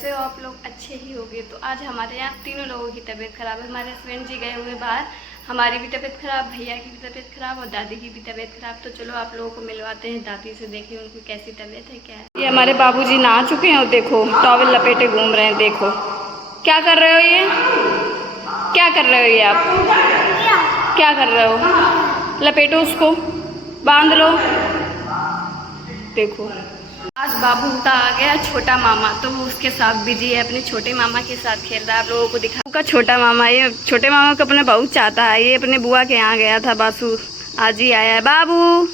कैसे हो आप लोग? अच्छे ही होंगे। तो आज हमारे यहाँ तीनों लोगों की तबीयत खराब है। हमारे हस्बैंड जी गए हुए बाहर, हमारी भी तबीयत खराब, भैया की भी तबीयत खराब और दादी की भी तबीयत खराब। तो चलो आप लोगों को मिलवाते हैं दादी से, देखिए उनकी कैसी तबीयत है, क्या है। ये हमारे बाबूजी नहा चुके हैं और देखो टॉवल लपेटे घूम रहे हैं। देखो क्या कर रहे हो, ये क्या कर रहे हो, ये आप क्या कर रहे हो? लपेटो उसको, बांध लो। देखो आज बाबू का आ गया छोटा मामा, तो वो उसके साथ बिजी है, अपने छोटे मामा के साथ खेल रहा है। आप लोगों को दिखा का छोटा मामा, ये छोटे मामा को अपने बहुत चाहता है। ये अपने बुआ के यहाँ गया था, बासु आज ही आया है। बाबू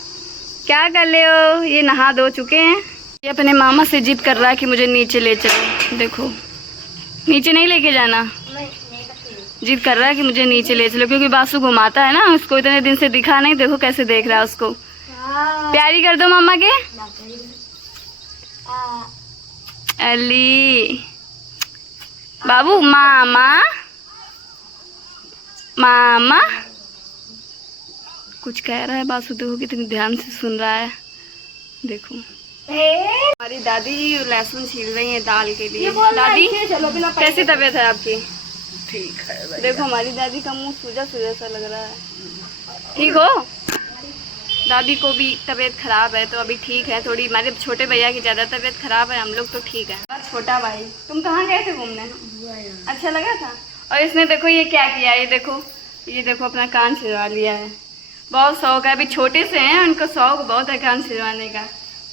क्या कर ले हो? ये नहा धो चुके हैं। ये अपने मामा से जिद कर रहा है कि मुझे नीचे ले चलो। देखो नीचे नहीं लेके जाना, जिद कर रहा है कि मुझे नीचे ले चलो, क्योंकि बासु घुमाता है ना उसको, इतने दिन से दिखा नहीं। देखो कैसे देख रहा है उसको। प्यारी कर दो मामा के। अली बाबू मामा मामा कुछ कह रहा है बासु। देखो कितनी ध्यान से सुन रहा है। देखो हमारी दादी लहसुन छील रही है दाल के लिए। दादी कैसी तबीयत है आपकी? ठीक है। देखो हमारी दादी का मुंह सूजा सूजा सा लग रहा है। ठीक हो? दादी को भी तबीयत खराब है, तो अभी ठीक है थोड़ी। हमारे छोटे भैया की ज़्यादा तबीयत खराब है, हम लोग तो ठीक है। छोटा भाई तुम कहाँ गए थे घूमने? अच्छा लगा था। और इसने देखो ये क्या किया, ये देखो अपना कान छिलवा लिया है। बहुत शौक है, अभी छोटे से हैं, उनको शौक बहुत है कान छिलवाने का।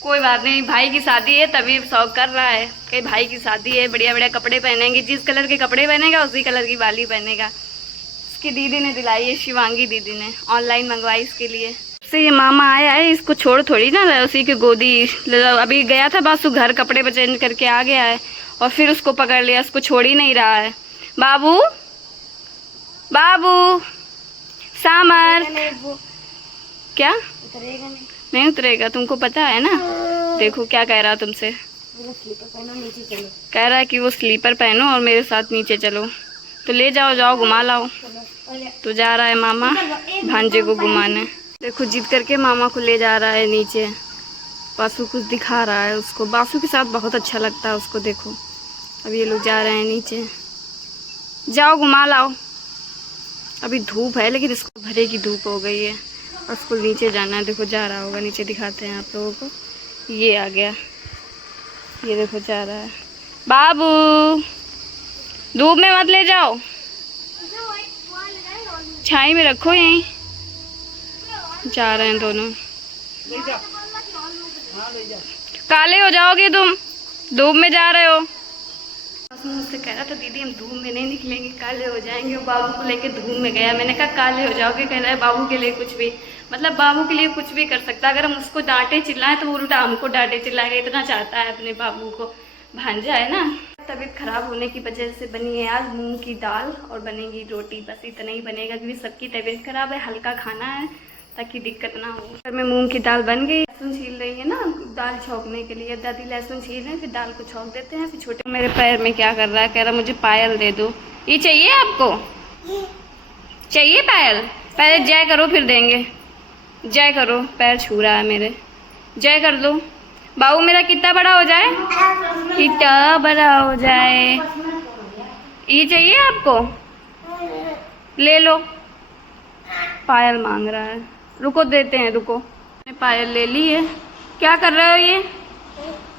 कोई बात नहीं, भाई की शादी है तभी शौक कर रहा है कि भाई की शादी है, बढ़िया बढ़िया कपड़े पहनेंगे। जिस कलर के कपड़े पहनेगा उसी कलर की बाली पहनेगा। इसकी दीदी ने दिलाई है, शिवांगी दीदी ने ऑनलाइन मंगवाई इसके लिए। ये मामा आया है, इसको छोड़ थोड़ी ना उसी की गोदी। अभी गया था बासु घर, कपड़े चेंज करके आ गया है और फिर उसको पकड़ लिया, उसको छोड़ ही नहीं रहा है। बाबू बाबू सामर क्या उतरेगा नहीं उतरेगा, तुमको पता है ना। देखो क्या कह रहा तुमसे, स्लीपर पहनो, नीचे चलो। कह रहा है कि वो स्लीपर पहनो और मेरे साथ नीचे चलो। तो ले जाओ घुमा लाओ। तो जा रहा है मामा भांजे को घुमाने। देखो जिद करके मामा को ले जा रहा है नीचे। बासु कुछ दिखा रहा है उसको, बासु के साथ बहुत अच्छा लगता है उसको। देखो अब ये लोग जा रहे हैं नीचे, जाओ घुमा लाओ। अभी धूप है लेकिन इसको भरे की धूप हो गई है और उसको नीचे जाना है। देखो जा रहा होगा नीचे, दिखाते हैं आप लोगों को। ये आ गया, ये देखो जा रहा है। बाबू धूप में मत ले जाओ, छाई में रखो, यहीं जा रहे हैं दोनों। काले हो जाओगे तुम, धूप में जा रहे हो। मुझसे कह रहा था दीदी हम धूप में नहीं निकलेंगे, काले हो जाएंगे। वो बाबू को लेके धूप में गया। मैंने कहा काले हो जाओगे, कह रहा है बाबू के लिए कुछ भी, मतलब बाबू के लिए कुछ भी कर सकता है। अगर हम उसको डांटे चिल्लाएं तो वो उल्टा हमको डांटे चिल्लाएगा, इतना चाहता है अपने बाबू को। भांजा है ना। तबीयत खराब होने की वजह से बनी है आज मूंग की दाल और बनेगी रोटी, बस इतना ही बनेगा क्योंकि सबकी तबीयत खराब है। हल्का खाना है ताकि दिक्कत ना हो। घर में मूंग की दाल बन गई। लहसुन छील रही है ना दाल छौंकने के लिए। दादी लहसुन छील रहे, फिर दाल को छौंक देते हैं। फिर छोटे मेरे पैर में क्या कर रहा है, कह रहा मुझे पायल दे दो। ये चाहिए आपको? चाहिए पायल? पहले जय करो फिर देंगे। जय करो, पैर छू रहा है मेरे। जय कर दो। बाबू मेरा कितना बड़ा हो जाए, कितना बड़ा हो जाए। ये चाहिए आपको? ले लो। पायल मांग रहा है, रुको देते हैं, रुको। मैंने पायल ले ली है। क्या कर रहे हो ये?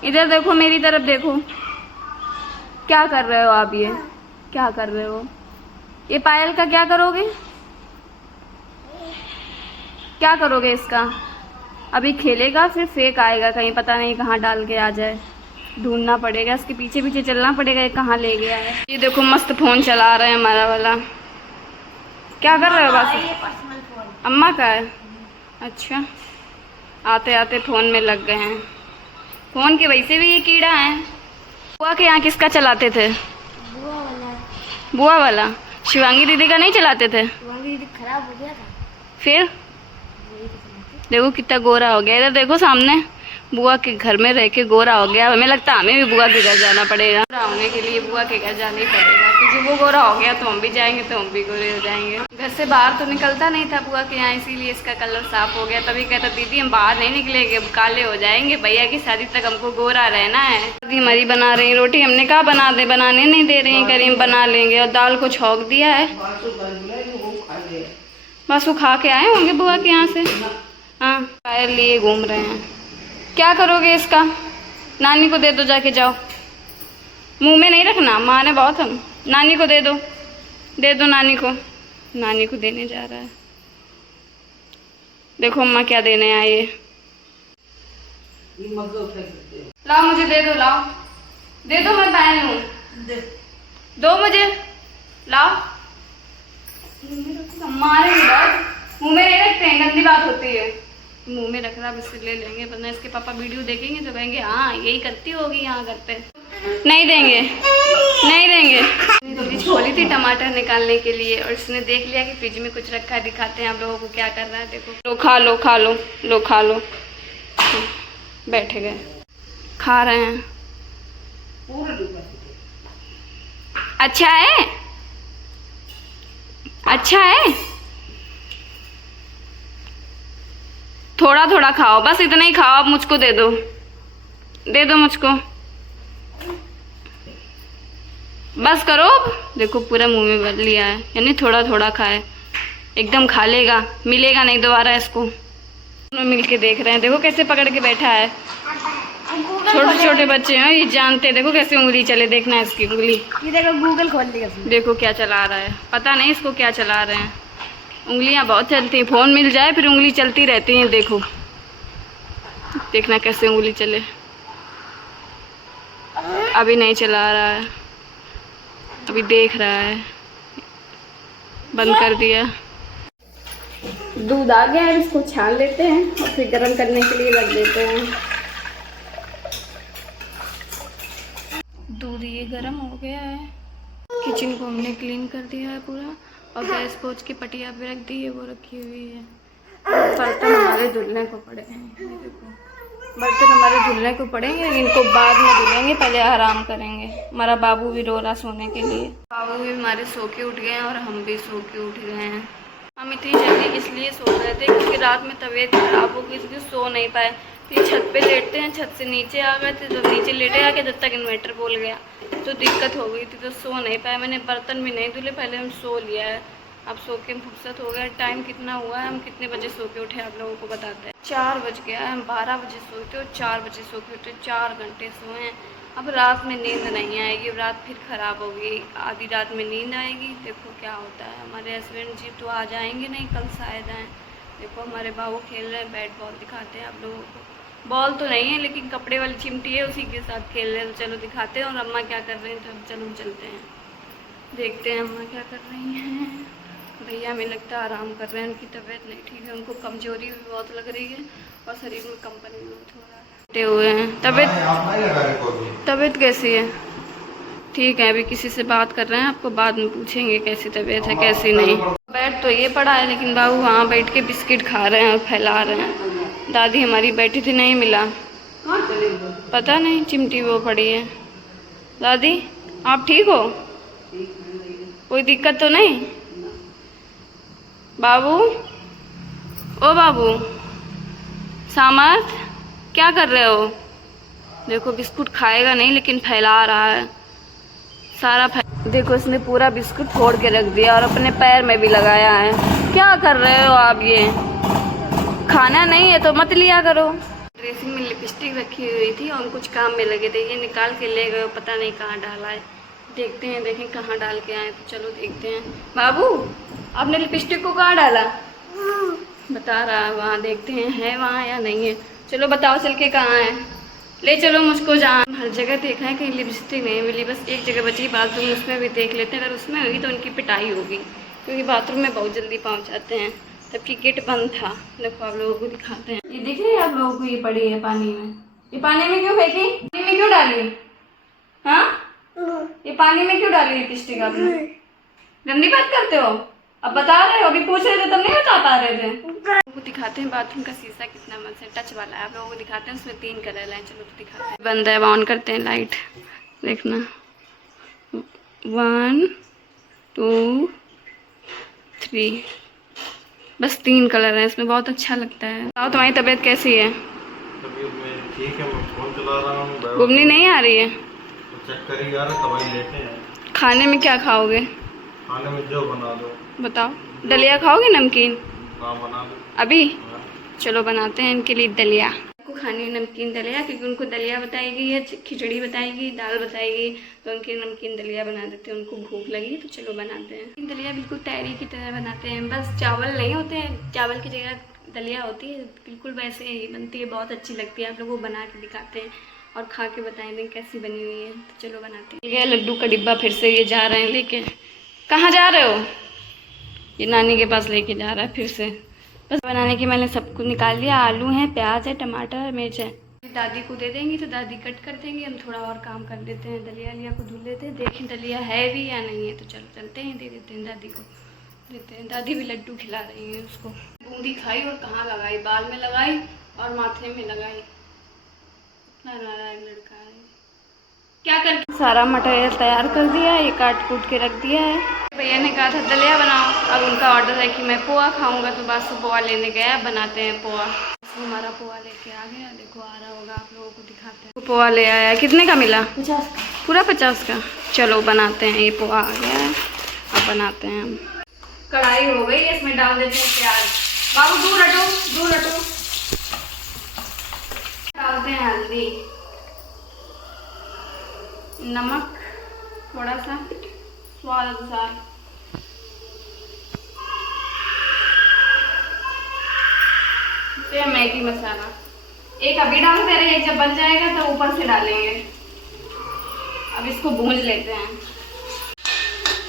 इधर देखो, मेरी तरफ देखो। क्या कर रहे हो आप? ये क्या कर रहे हो? ये पायल का क्या करोगे? क्या करोगे इसका? अभी खेलेगा फिर फेंक आएगा कहीं, पता नहीं कहाँ डाल के आ जाए। ढूंढना पड़ेगा, इसके पीछे पीछे चलना पड़ेगा ये कहाँ ले गया है। ये देखो मस्त फोन चला रहे हैं हमारा वाला। क्या कर रहे हो बासु? अम्मा का है? अच्छा, आते आते फ़ोन में लग गए हैं। फ़ोन के वैसे भी ये कीड़ा है। बुआ के यहाँ किसका चलाते थे? बुआ वाला। शिवांगी दीदी का नहीं चलाते थे? शिवांगी दीदी खराब हो गया था, फिर देखो कितना गोरा हो गया। इधर देखो सामने, बुआ के घर में रह के गोरा हो गया। हमें लगता है हमें भी बुआ के घर जाना पड़ेगा। गोरा होने के लिए बुआ के घर जाना ही पड़ेगा, क्योंकि वो गोरा हो गया तो हम भी जाएंगे तो हम भी गोरे हो जाएंगे। घर से बाहर तो निकलता नहीं था बुआ के यहाँ, इसीलिए इसका कलर साफ हो गया। तभी कहता दीदी हम बाहर नहीं निकलेंगे, काले हो जाएंगे, भैया की शादी तक हमको गोरा रहना है। दीदी हमारी बना रही रोटी, हमने कहा बना दे, बनाने नहीं दे रही, करीम बना लेंगे। और दाल को छौंक दिया है, बस वो खा के आए होंगे बुआ के यहाँ से। हाँ पैर लिए घूम रहे हैं। क्या करोगे इसका? नानी को दे दो, जाके जाओ, मुंह में नहीं रखना, माँ ने बहुत हम। नानी को दे दो, दे दो नानी को। नानी को देने जा रहा है। देखो अम्मा क्या देने आई है। लाओ मुझे दे दो, लाओ दे दो, मैं पहन लूँ, दो मुझे, लाओ। मारे मुंह में नहीं रखते हैं, गंदी बात होती है। मुंह में रख रहा, अब इससे ले लेंगे, वरना इसके पापा वीडियो देखेंगे तो कहेंगे हाँ यही करती होगी यहाँ घर पे। नहीं देंगे, नहीं देंगे। तो फ्रिज खोली थी टमाटर निकालने के लिए, और इसने देख लिया कि फ्रिज में कुछ रखा है। दिखाते हैं आप लोगों को क्या कर रहा है। देखो, लो खा लो, खा लो, लो खा लो। बैठे गए, खा रहे हैं। अच्छा है, अच्छा है, थोड़ा थोड़ा खाओ, बस इतना ही खाओ। अब मुझको दे दो, दे दो मुझको, बस करो। देखो पूरा मुंह में भर लिया है, यानी थोड़ा थोड़ा खाए, एकदम खा लेगा, मिलेगा नहीं दोबारा इसको। दोनों मिल के देख रहे हैं, देखो कैसे पकड़ के बैठा है। छोटे छोटे बच्चे हैं, ये जानते हैं। देखो कैसे उंगली चले, देखना है इसकी उंगली। ये देखो गूगल खोल लिया। देखो क्या चला रहा है, पता नहीं इसको क्या चला रहे हैं। उंगलियां बहुत चलती हैं, फ़ोन मिल जाए फिर उंगली चलती रहती हैं। देखो, देखना कैसे उंगली चले। अभी नहीं चला रहा है, अभी देख रहा है, बंद कर दिया। दूध आ गया है, इसको छान लेते हैं और फिर गर्म करने के लिए रख देते हैं। दूध ये गर्म हो गया है। किचन को हमने क्लीन कर दिया है पूरा, और गैस पोंछ की पटिया पे रख दी है, वो रखी हुई है। बर्तन हमारे धुलने को पड़े हैं, देखो बर्तन हमारे धुलने को पड़ेंगे, इनको बाद में धुलेंगे, पहले आराम करेंगे। हमारा बाबू भी रो रहा सोने के लिए। बाबू भी हमारे सो के उठ गए हैं और हम भी सो के उठ गए हैं। हम इतनी जल्दी इसलिए सो रहे थे क्योंकि रात में तबीयत खराब हो गई, इसलिए सो नहीं पाए। फिर छत पे लेटते हैं, छत से नीचे आ गए थे, जब नीचे लेटे आके जब तक इन्वर्टर बोल गया तो दिक्कत हो गई थी, तो सो नहीं पाए। मैंने बर्तन भी नहीं धुले, पहले हम सो लिया है। अब सो के फुर्सत हो गया। टाइम कितना हुआ है, हम कितने बजे सो के उठे आप लोगों को बताते हैं। 4 बज गया है, हम 12 बजे सोते और 4 बजे सो के उठे, 4 घंटे सोए हैं। अब रात में नींद नहीं आएगी, रात फिर ख़राब होगी, आधी रात में नींद आएगी। देखो क्या होता है। हमारे हस्बैंड जी तो आ जाएंगे नहीं, कल शायद आएँ। देखो हमारे बाबू खेल रहे हैं, बैट बॉल दिखाते हैं आप लोगों को। बॉल तो नहीं है लेकिन कपड़े वाली चिमटी है, उसी के साथ खेल रहे हैं। तो चलो दिखाते हैं। और अम्मा क्या कर रही हैं, तो चलो चलते हैं, देखते हैं अम्मा क्या कर रही हैं। भैया हमें लगता है आराम कर रहे हैं, उनकी तबीयत नहीं ठीक है, उनको कमजोरी भी बहुत लग रही है और शरीर में कंपन भी बहुत हो रहा है। हुए हैं। तबीयत कैसी है? ठीक है, अभी किसी से बात कर रहे हैं, आपको बाद में पूछेंगे कैसी तबीयत है कैसी नहीं। बैठ तो ये पड़ा है, लेकिन बाबू वहाँ बैठ के बिस्किट खा रहे हैं और फैला रहे हैं। दादी हमारी बैठी थी, नहीं मिला, पता नहीं, चिमटी वो पड़ी है। दादी आप ठीक हो? कोई दिक्कत तो नहीं? बाबू, ओ बाबू, सामर्थ क्या कर रहे हो? देखो बिस्कुट खाएगा नहीं लेकिन फैला रहा है सारा। देखो इसने पूरा बिस्कुट फोड़ के रख दिया और अपने पैर में भी लगाया है। क्या कर रहे हो आप? ये खाना नहीं है तो मत लिया करो। ड्रेसिंग में लिपस्टिक रखी हुई थी और कुछ काम में लगे थे, ये निकाल के ले गए, पता नहीं कहाँ डाला है। देखते हैं, देखें कहाँ डाल के आए, तो चलो देखते हैं। बाबू आपने लिपस्टिक को कहाँ डाला? बता रहा है वहाँ, देखते हैं है वहाँ या नहीं है। चलो बताओ चल के कहाँ है, ले चलो मुझको। जहाँ हर जगह देखा है कहीं लिपस्टिक नहीं मिली, बस एक जगह बची बाथरूम, उसमें भी देख लेते हैं। अगर उसमें होगी तो उनकी पिटाई होगी, क्योंकि बाथरूम में बहुत जल्दी पहुँच जाते हैं। तबकि गेट बंद था। देखो आप लोगों को दिखाते हैं, ये दिख रही है आप लोगों को, ये पड़ी है पानी में। ये पानी में क्यों फेंकी? पानी में क्यों डाली? हाँ ये पानी में क्यों डाली लिपस्टिक आपने? गंदी बात करते हो अब बता रहे हो, अभी पूछ रहे थे तब नहीं बता पा रहे थे। आपको दिखाते हैं बाथरूम का शीशा कितना मस्त है, टच वाला है। आप लोगों को दिखाते हैं, उसमें 3 कलर हैं। चलो तो दिखाते हैं। बंद है, ऑन करते हैं लाइट, देखना 1 2 3, बस 3 कलर है इसमें, बहुत अच्छा लगता है। बताओ तुम्हारी तबीयत कैसी है? ठीक है, मैं फोन चला रहा हूँ। घूमनी नहीं आ रही है? चक्कर ही आ रहा, दवाई लेते हैं। खाने में क्या खाओगे? खाने में जो बना दो। बताओ, दलिया खाओगे? नमकीन? हाँ बना दो अभी? हाँ। चलो बनाते हैं इनके लिए दलिया। को खानी है नमकीन दलिया, क्योंकि उनको दलिया बताएगी या खिचड़ी बताएगी, दाल बताएगी, तो उनकी नमकीन दलिया बना देते हैं। उनको भूख लगी तो चलो बनाते हैं। नमकीन दलिया बिल्कुल तैयारी की तरह बनाते हैं, बस चावल नहीं होते हैं, चावल की जगह दलिया होती है, बिल्कुल वैसे ही बनती है, बहुत अच्छी लगती है। आप लोगों को बना के दिखाते हैं और खा के बताएंगे कैसी बनी हुई है। तो चलो बनाते हैं। ये लड्डू का डिब्बा फिर से ये जा रहे हैं लेके। कहाँ जा रहे हो? ये नानी के पास लेके जा रहा है फिर से। बस बनाने की मैंने सब कुछ निकाल लिया। आलू है, प्याज है, टमाटर, मिर्च है। दादी को दे देंगी तो दादी कट कर देंगे, हम थोड़ा और काम कर लेते हैं। दलिया लिया को धुल लेते हैं, देखें दलिया है भी या नहीं है। तो चलो चलते हैं, दे देते हैं दादी को, देते हैं। दादी भी लड्डू खिला रही है उसको। बूंदी खाई और कहाँ लगाई, बाल में लगाई और माथे में लगाई। नारायण लड़का है। क्या कर सारा मटेरियल तैयार कर दिया है, ये काट कूट के रख दिया है। भैया ने कहा था दलिया बनाओ, अब उनका ऑर्डर है कि मैं पोहा खाऊंगा, तो बस पोहा लेने गया, बनाते हैं पोहा। हमारा पोहा लेके आ गया, देखो आ रहा होगा, आप लोगों को दिखाते हैं। पोहा ले आया, कितने का मिला? 50 पूरा 50 का। चलो बनाते हैं, ये पोहा आ गया है, अब बनाते हैं हम। कढ़ाई हो गई, इसमें डाल देते हैं प्याज। बाबू दूर हटो, दूर हटो। डालते हैं हल्दी, नमक थोड़ा सा स्वाद अनुसार, मैगी मसाला। एक अभी डाल दे रहे हैं, जब बन जाएगा तो ऊपर से डालेंगे। अब इसको भूंज लेते हैं।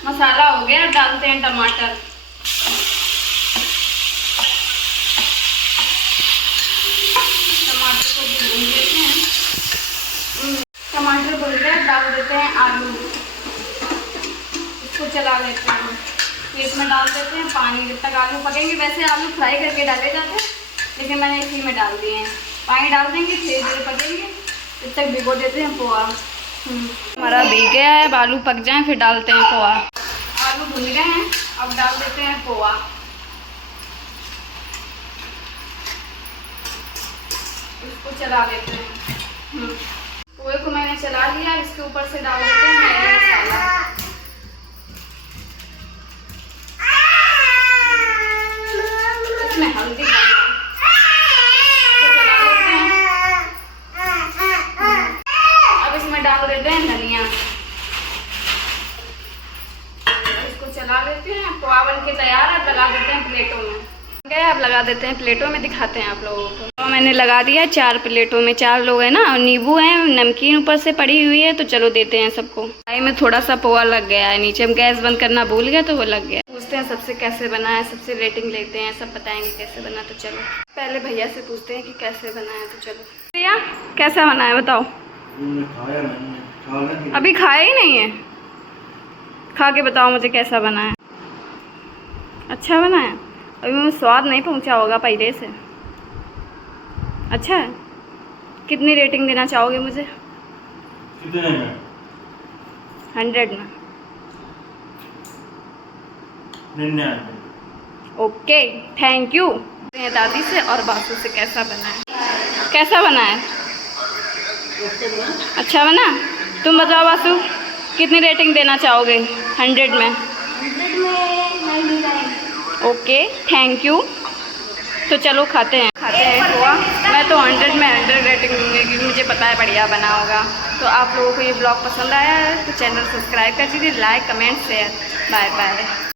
मसाला हो गया, डालते हैं टमाटर। टमाटर को भी भूंज लेते हैं। टमाटर भून गया, डाल देते हैं आलू, इसको चला लेते हैं। फिर इसमें डाल देते हैं पानी, जब तक आलू पकेंगे। वैसे आलू फ्राई करके डाले जाते हैं, लेकिन मैंने इसी में डाल दिए हैं। पानी डाल देंगे, धीरे धीरे पकेंगे, तब तक भिगो देते हैं पोहा। हमारा भीग गया है, अब आलू पक जाए फिर डालते हैं पोहा। आलू भुन गए हैं, अब डाल देते हैं पोहा। इसको चला लेते हैं। पोहे को मैंने चला लिया, इसके ऊपर से डाल देते हैं मैगी मसाला। इसमें हल्दी डालना, इसको चला लेते हैं। अब इसमें डाल देते हैं धनिया, इसको चला लेते हैं। पोहा बन के तैयार है, लगा देते हैं प्लेटों में। अब लगा देते हैं प्लेटों में, दिखाते हैं आप लोगों को। तो मैंने लगा दिया 4 प्लेटों में, 4 लोग हैं ना, और नींबू है, नमकीन ऊपर से पड़ी हुई है, तो चलो देते हैं सबको। कढ़ाई में थोड़ा सा पोहा लग गया है नीचे, हम गैस बंद करना भूल गए तो वो लग गया। पूछते हैं सबसे कैसे बना है, सबसे रेटिंग लेते हैं, सब बताएंगे कैसे बना। तो चलो पहले भैया से पूछते हैं कि कैसे बना है। तो चलो भैया, कैसा बना है बताओ। खाया नहीं, अभी खाया ही नहीं है, खा के बताओ मुझे कैसा बना है। अच्छा बना है? अभी मुझे स्वाद नहीं पहुंचा होगा पहले से। अच्छा है? कितनी रेटिंग देना चाहोगे मुझे? कितने में? 100 में? 99। Okay, thank you. दादी से और बासु से कैसा बना है, कैसा बना है? अच्छा बना? तुम बताओ बासु, कितनी रेटिंग देना चाहोगे 100 में? 100 में 99। Okay, thank you. तो चलो खाते हैं पोहा। मैं तो 100 में 100 रेटिंग दूँगी, क्योंकि मुझे पता है बढ़िया बना होगा। तो आप लोगों को ये ब्लॉग पसंद आया है तो चैनल सब्सक्राइब कर दीजिए, like comment share. Bye bye.